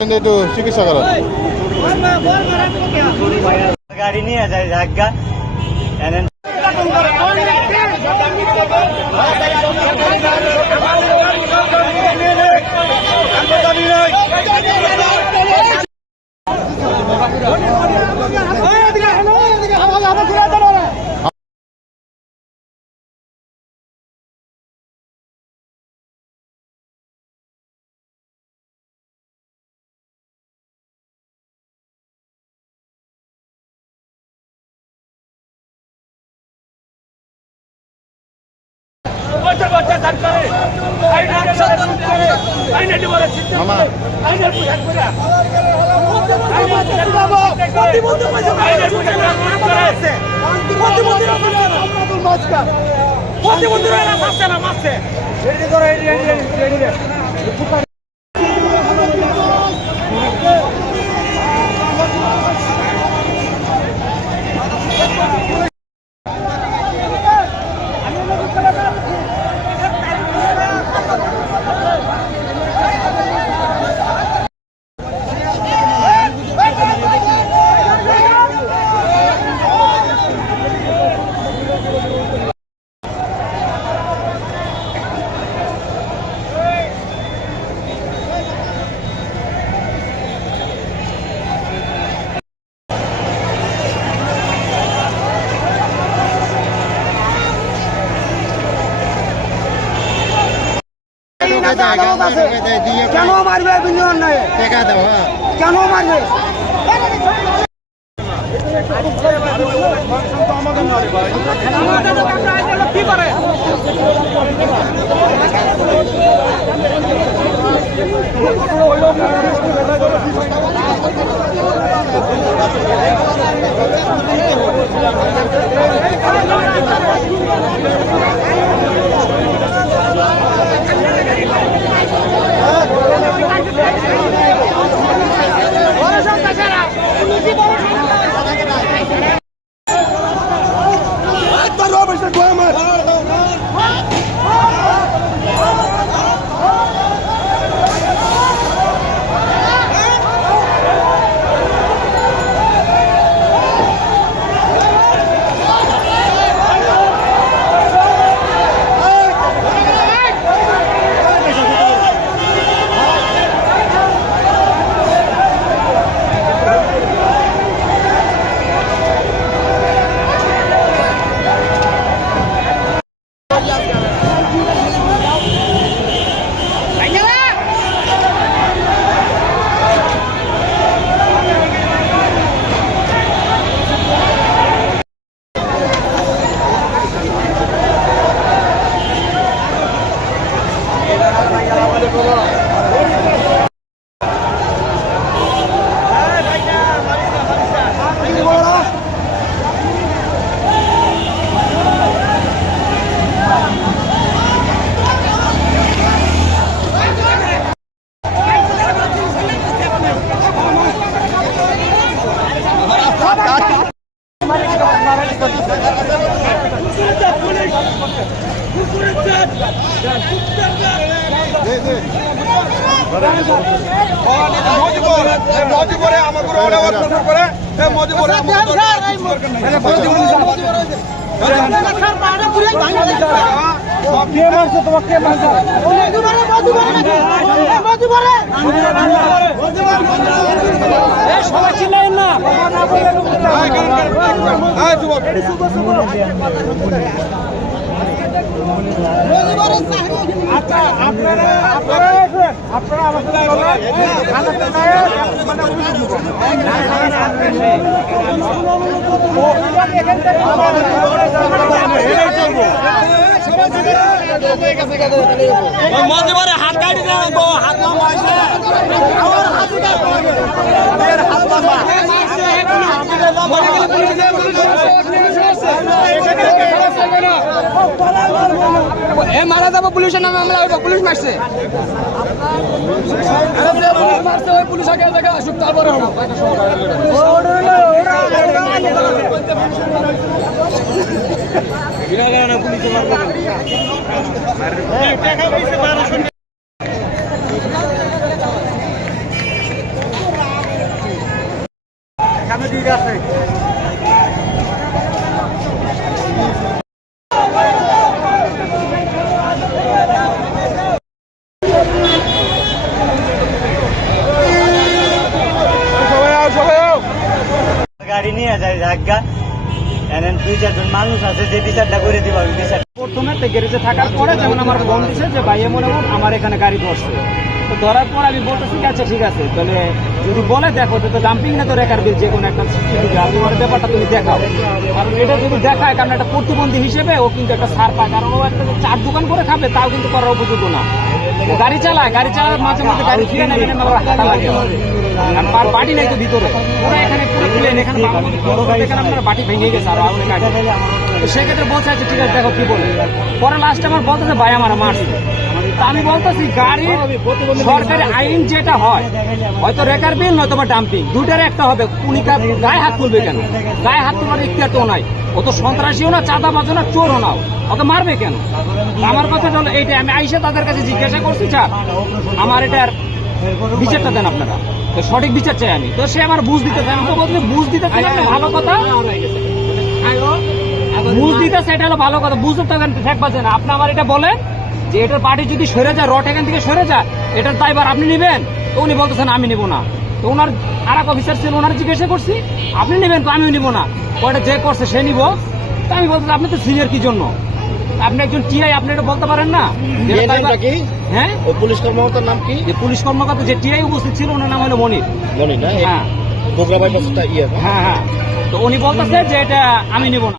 একটু চিকিৎসা করা গাড়ি নিয়ে যায় জায়গা কেন মারবে দেখা দাও কেন মারবে কি করে মজিবরে আমাকে করে মজিবরে কে মারছে তোমাকে কে মারছে সবাই চিল্লাইন না আচ্ছা আপনারা মজিবরে হাত গাড়ি দেবো হাত মারা যাবো পুলিশের নামে আমরা পুলিশ মারছে মারছে ওই পুলিশ আগে জায়গায় আসুক তারপরে হবো ঠিক আছে। গাড়ি নিয়ে যায় জায়গা এনে 2-4 জন মানুষ আছে যে বিচারটা করে দিবা বিচার প্রথমে গ্যারেজে থাকার পরে যেমন আমার ফোন দিছে যে ভাই এমন এমন আমার এখানে গাড়ি ধরছে, তো ধরার পর আমি বলতেছি আচ্ছা ঠিক আছে, তাহলে যদি বলে দেখো তো ডাম্পিং না তো রেকার বিল যে কোনো একটা তোমার ব্যাপারটা তুমি দেখাও, কারণ এটা যদি দেখায়, কারণ একটা প্রতিবন্ধী হিসেবে ও কিন্তু একটা ছাড় পায়, কারণ ও একটা চার দোকান করে খাবে তাও কিন্তু করার উপযুক্ত না। ও গাড়ি চালায় মাঝে মাঝে গাড়ি ফিরে নেবে হাঁটা লাগে, কারণ বাটি নাই তো ভিতরে পুরো এখানে পুরো প্লেন এখানে এখানে আপনার বাটি ভেঙে গেছে আর আগুনে গাড়ি, তো সেক্ষেত্রে বলছে আচ্ছা ঠিক আছে দেখো কি বলে। পরে লাস্ট আমার বলতেছে ভাই আমার মারছে, তা আমি বলতেছি গাড়ির সরকারি আইন যেটা হয় হয়তো রেকার বিল নয়তো বা ডাম্পিং, দুইটার একটা হবে। উনি গায়ে হাত তুলবে কেন? গায়ে হাত তোলার ইখতিয়ার তো নাই, ও তো সন্ত্রাসীও না, চাঁদাবাজও না, চোরও না, ওকে মারবে কেন? আমার কথা হলো এইটা, আমি আইসা তাদের কাছে জিজ্ঞাসা করছি স্যার আমার এটার বিচারটা দেন আপনারা, তো সঠিক বিচার চাই আমি। তো সে আমার বুঝ দিতে চাই, আমাকে বলতে বুঝ দিতে চাই ভালো কথা, বুঝ দিতে সেটা হলো ভালো কথা, বুঝতে তো ঠেক বাজে না। আপনি আমার এটা বলে যে এটার পার্টি যদি সরে যায়, রড এখান থেকে সরে যায়, এটার দায়ভার আপনি নেবেন? তো উনি বলতেছেন আমি নেবো না। তো ওনার আর এক অফিসার ছিল, ওনার জিজ্ঞাসা করছি আপনি নেবেন? তো আমিও নিবো না, ওটা যে করছে সে নিব। তো আমি বলতেছি আপনি তো সিনিয়র কি জন্য? আপনি একজন টিআই, আপনি এটা বলতে পারেন না? হ্যাঁ, পুলিশ কর্মকর্তার নাম কি? যে পুলিশ কর্মকর্তা যে টিআই উপস্থিত ছিল ওনার নাম হলো মনির। মনির না? হ্যাঁ বগুড়া বাইপাসটা হ্যাঁ হ্যাঁ। তো উনি বলতেছে যে এটা আমি নিব না।